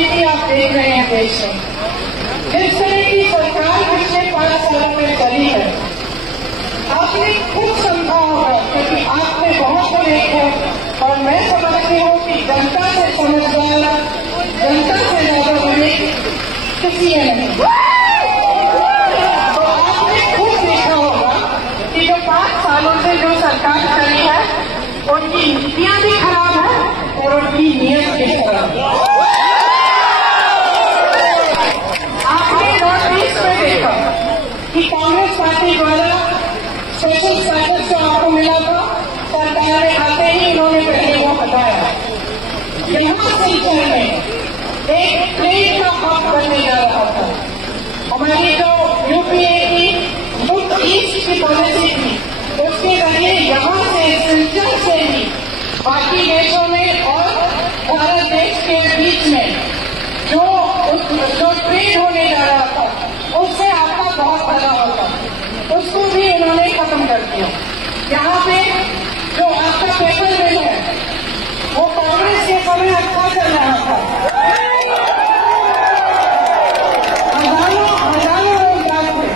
राजनीति आप देख रहे हैं देश में, जिस तरह की सरकार पिछले 5 सालों में चली है, आपने खुद समझा होगा, क्योंकि आपने बहुत को देखा और मैं समझती हूँ कि जनता से समझदार, जनता से ज्यादा बड़ी किसी है नहीं। तो आपने खुद देखा होगा कि जो 5 सालों से जो सरकार चली है, उनकी नीतियां भी खराब है और उनकी नीयत भी खराब है। आपने नॉर्थ ईस्ट में देखा कि कांग्रेस पार्टी द्वारा स्पेशल स्टेटस जो आपको मिला था, सरकार में आते ही इन्होंने पहले वो हटाया। यहाँ सिलचर में एक ट्रेन का हब बनने जा रहा था। हमारी जो यूपीए की मुक्त ईस्ट की पॉलिसी थी, उसके जरिए यहाँ से सिलचर से ही बाकी देशों में और भारत देश के बीच में जो ट्रेड होने जा रहा था, उससे आपका बहुत फायदा होता, उसको भी इन्होंने खत्म कर दिया। यहाँ पे जो आपका पेपर मिल है, वो कांग्रेस के समय अच्छा चल रहा था, हजारों रोजगार थे,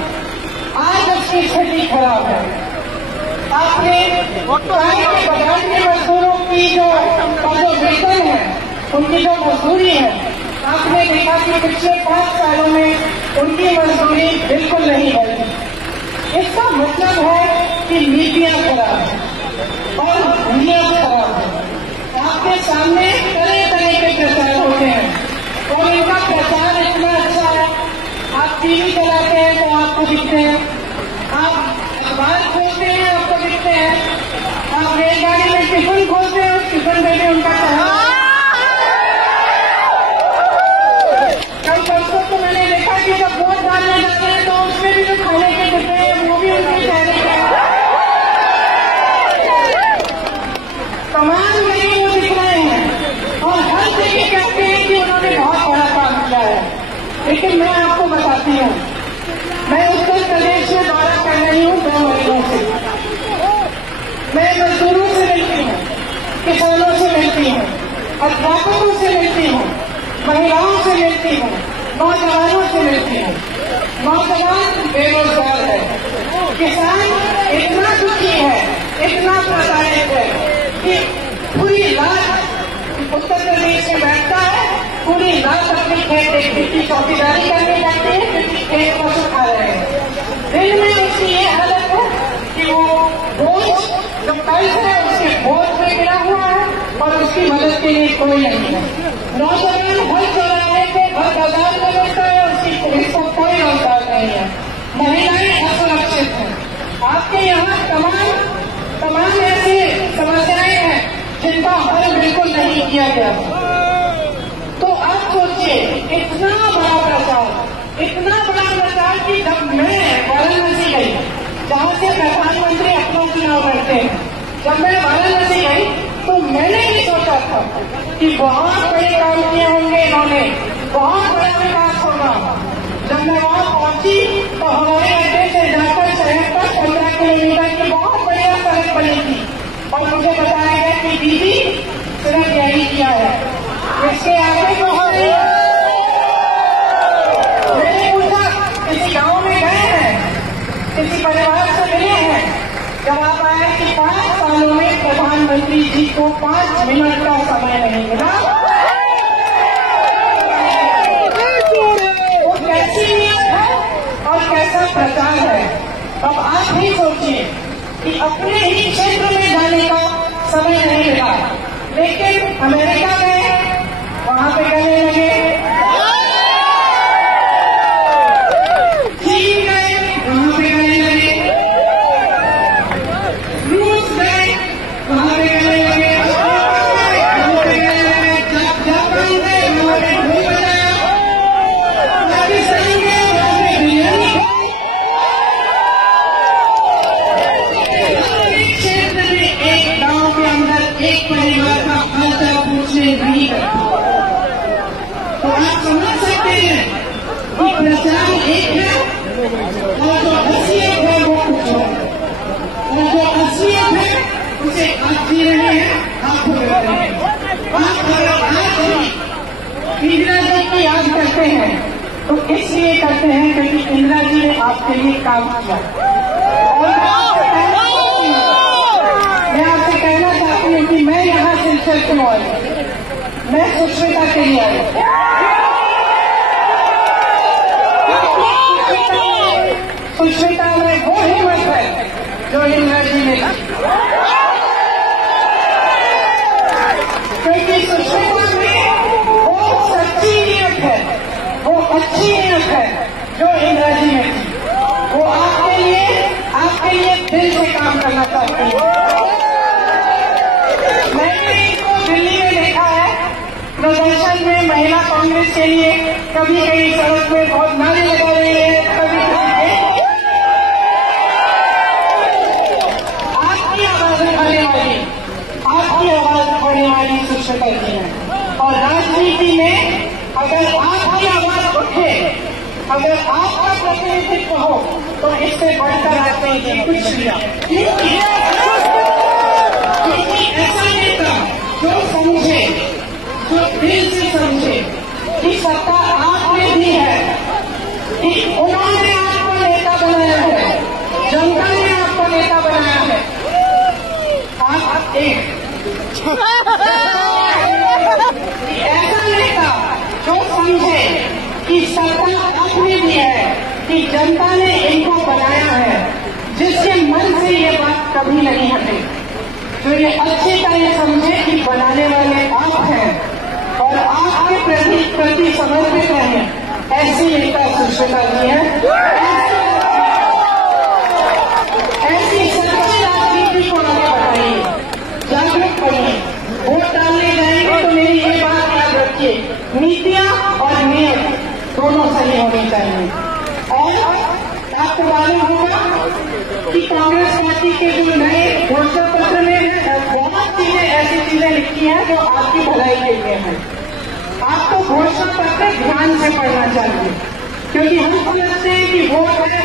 आज उसकी स्थिति खराब है। आपने बाजार के मजदूरों की जो वेतन है, उनकी जो मजदूरी है, आपने देखा कि पिछले 5 सालों में उनकी मजदूरी बिल्कुल नहीं बढ़ी। इसका मतलब है कि नीतियां खराब है और नीयत खराब है। आपके सामने तरह तरह के प्रचार होते हैं और इनका प्रचार इतना अच्छा है, आप टीवी चलाते हैं तो आपको दिखते हैं, आप अखबार खोलते हैं आपको दिखते हैं, आप रेलगाड़ी में टिफिन खोलते हैं, उस टिफिन में भी उनका चेहरा। कल परसों तो मैंने देखा कि जब वोट डालने जाते हैं तो उसमें भी जो खाने के डिब्बे हैं वो भी उनके चेहरे के तमाम नहीं वो दिख रहे हैं और हर जगह कहते हैं कि उन्होंने बहुत बड़ा काम किया है। लेकिन मैं आपको बताती हूँ, मैं उत्तर प्रदेश में दौरा कर रही हूँ 2 महीनों से। मैं मजदूरों से मिलती हूँ, किसानों से मिलती हूँ, अध्यापकों से मिलती हूँ, महिलाओं से मिलती हूँ, नौजवानों से मिलती हूँ। नौजवान बेरोजगार है, किसान इतना दुखी है, इतना प्रताड़ित है कि पूरी रात उत्तर प्रदेश में बैठता है, पूरी रात अपनी खेत की चौकीदारी करने जाती है, क्योंकि खेत को सुखा रहे हैं। दिन में उसकी ये हालत है कि वो बोझ जो कर्ज है उसके बोझ में गिरा हुआ है और उसकी मदद के लिए कोई नहीं है। नौजवान हर चौराहे पे हर बाजार में रहता है, उसको कोई रोजगार नहीं है। महिलाएं असुरक्षित हैं। आपके यहाँ तमाम ऐसी समस्याएं हैं जिनका हल बिल्कुल नहीं किया गया। तो आप सोचिए, इतना बड़ा प्रचार कि जब मैं वाराणसी गई, जहाँ से प्रधानमंत्री अपना चुनाव लड़ते हैं, जब मैं वाराणसी गई तो मैंने भी सोचा था कि बहुत बड़े काम किए होंगे इन्होंने, बहुत बड़ा विकास होगा। जब मैं वहाँ पहुंची तो हवाई अड्डे से जाकर शहर तक 15 किलोमीटर की बहुत बढ़िया सड़क बनी थी और मुझे बताया गया कि दीदी सिर्फ यही किया है, इसके आगे तो हो रही है। मैंने पूछा, किसी गांव में गए हैं, किसी परिवार से मिले हैं? जवाब आया कि 5 सालों में प्रधानमंत्री जी को 5 मिनट का समय नहीं मिला। वो कैसी नीयत है और कैसा प्रचार है। अब आप ही सोचिए कि अपने ही क्षेत्र में जाने का समय नहीं मिला, लेकिन अमेरिका गए, वहां पे कहने लगे, चीन गए, वहां पे कहने लगे, रूस गए, वहां पे कहने लगे, वहां पे कहने लगे, जापान गए, वहां पे ढोल बजाया, पाकिस्तान गए, वहां पे बिरयानी खाई। एक क्षेत्र में, एक गांव के अंदर एक परिवार का हालचाल पूछने नहीं करता। तो आप समझ सकते हैं कि प्रचार एक है और जो असलियत है वो कुछ है, और जो असलियत है उसे आप जी रहे हैं, आप भुगत रहे हैं। आप अगर आज भी इंदिरा याद करते हैं तो इसलिए करते हैं क्योंकि इंदिरा जी ने आपके लिए काम किया। और मैं आपसे कहना चाहती हूँ कि मैं यहाँ सिलसिले क्यों आई, मैं सुष्मिता के लिए आई। सुष्मिता में वो हिम्मत है जो इंदिरा जी ने, क्योंकि सुष्मिता में वो सच्ची नीयत है, वो अच्छी नीयत है जो इंदिरा जी ने थी। वो आपके लिए दिल से काम करना चाहती है। मैंने इनको दिल्ली में देखा है प्रदर्शन में, महिला कांग्रेस के लिए कभी कहीं सड़क में बहुत नारे लगा रही है, कभी आपकी आवाज बढ़ने वाली सुष्मिता जी है। और राजनीति में अगर आपकी आवाज उठे, अगर आपका प्रतिनिधित्व हो तो इससे बढ़कर आपने ये कुछ लिया। क्योंकि ऐसा नेता जो समझे, जो दिल से समझे कि सत्ता आपने दी है, कि उन्होंने आपको नेता बनाया है, जनता ने आपको नेता बनाया है, आप एक ऐसा नेता जो समझे कि सत्ता आपने दी है, कि जनता ने इनको बनाया है, जिसके मन से ये बात कभी नहीं हटे, जो ये अच्छी तरह समझे कि बनाने वाले आप हैं और आपके प्रति समर्पित हैं, ऐसी नेता सुष्मिता जी है। ऐसी सच्ची राजनीति को आगे बढ़ाइए, जागरूक करिए। वोट डालने जाएंगे तो मेरी ये बात याद रखिए, नीतियां और नियत दोनों सही होनी चाहिए। और आपको मालूम होगा कि कांग्रेस पार्टी के जो नए घोषणा पत्र में बहुत चीजें ऐसी चीजें लिखी हैं जो आपकी भलाई के लिए हैं। आपको घोषणा पत्र ध्यान से पढ़ना चाहिए, क्योंकि हम समझते हैं कि वोट है,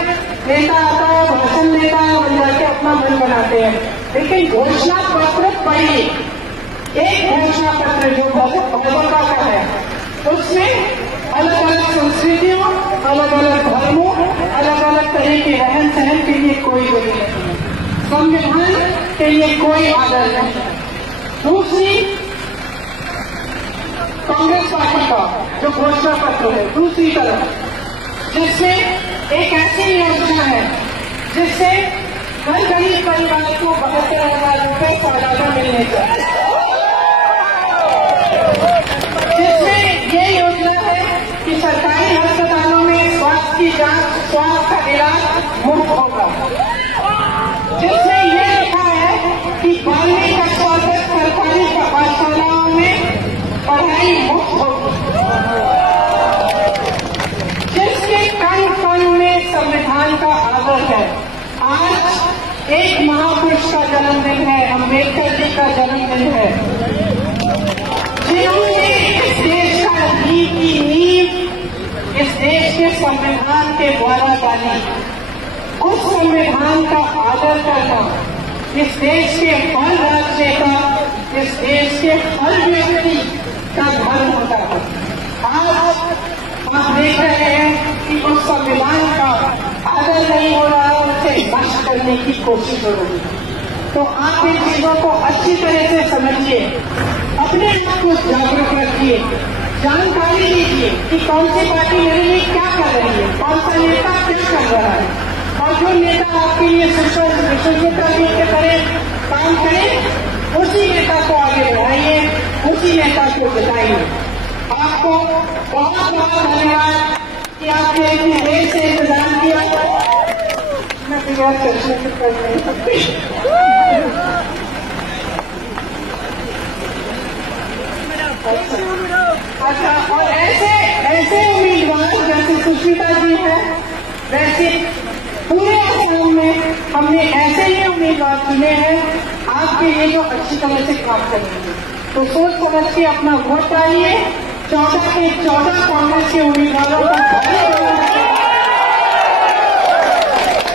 नेता आता है, भाषण देता है और जाके अपना मन बनाते हैं, लेकिन घोषणा पत्र पढ़िए। एक घोषणा पत्र जो भाजपा का है उसमें अलग अलग संस्कृतियों, अलग अलग धर्मों, अलग अलग तरह के रहन सहन के लिए कोई जगह नहीं है, संविधान के लिए कोई आदर नहीं। दूसरी, कांग्रेस पार्टी का जो घोषणा पत्र है दूसरी तरफ, जिसमें एक ऐसी योजना है जिससे हर गरीब परिवार को 72,000 रुपये सालाना मिलने चाहिए, जिसमें ये योजना है कि सरकारी अस्पतालों में स्वास्थ्य की जांच, स्वास्थ्य का इलाज मुफ्त होगा, जिसमें ये लिखा है कि 12वीं कक्षा तक सरकारी पाठशालाओं में पढ़ाई मुफ्त होगी, जिसके कण कण में संविधान का आदर है। आज एक महापुरुष का जन्मदिन है, अम्बेडकर जी का जन्मदिन है, जिन्होंने इस देश का नींव इस देश के संविधान के द्वारा डाली। उस संविधान का आदर करना इस देश के हर राज्य का, इस देश के हर व्यक्ति का धर्म होता है। आज आप देख रहे हैं कि उस संविधान का आदर नहीं हो रहा है, उसे नष्ट करने की कोशिश हो रही है। तो आप इन चीजों को अच्छी तरह से समझिए, अपने आप को जागरूक रखिए, जानकारी लीजिए कि कौन सी पार्टी मेरे लिए क्या कर रही है, कौन सा नेता क्या कर रहा है, और जो नेता आपके लिए विश्वसनीयता के तरह काम करे उसी नेता को आगे बढ़ाइए, उसी नेता को जिताइए। आपको बहुत बहुत धन्यवाद कि आपने इतनी देर से इंतजार किया। मैं बिना चर्चा से कर नहीं सकती। अच्छा, और ऐसे उम्मीदवार जैसे सुष्मिता जी हैं, वैसे पूरे असम में हमने ऐसे ही उम्मीदवार चुने हैं आपके लिए जो अच्छी तरह से काम करेंगे। तो सोच समझ के अपना वोट डालिए। 14 के 14 कांग्रेस के उम्मीदवारों को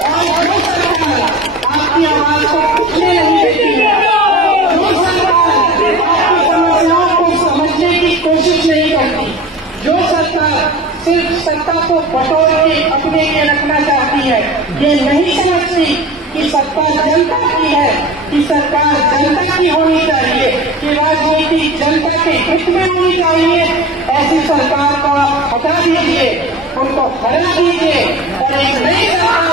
और जो सरकार आपकी आवाज को पूछने नहीं देती है, जो सरकार आपकी समस्याओं को समझने की कोशिश नहीं करती, जो सरकार सिर्फ सत्ता को बटोर के अपने लिए रखना चाहती है। ये नहीं समझती कि सत्ता जनता की है, कि सरकार जनता की होनी चाहिए, कि राजनीति जनता के हित में होनी चाहिए। ऐसी सरकार को हटा दीजिए, उनको हरा दीजिए और एक नई सरकार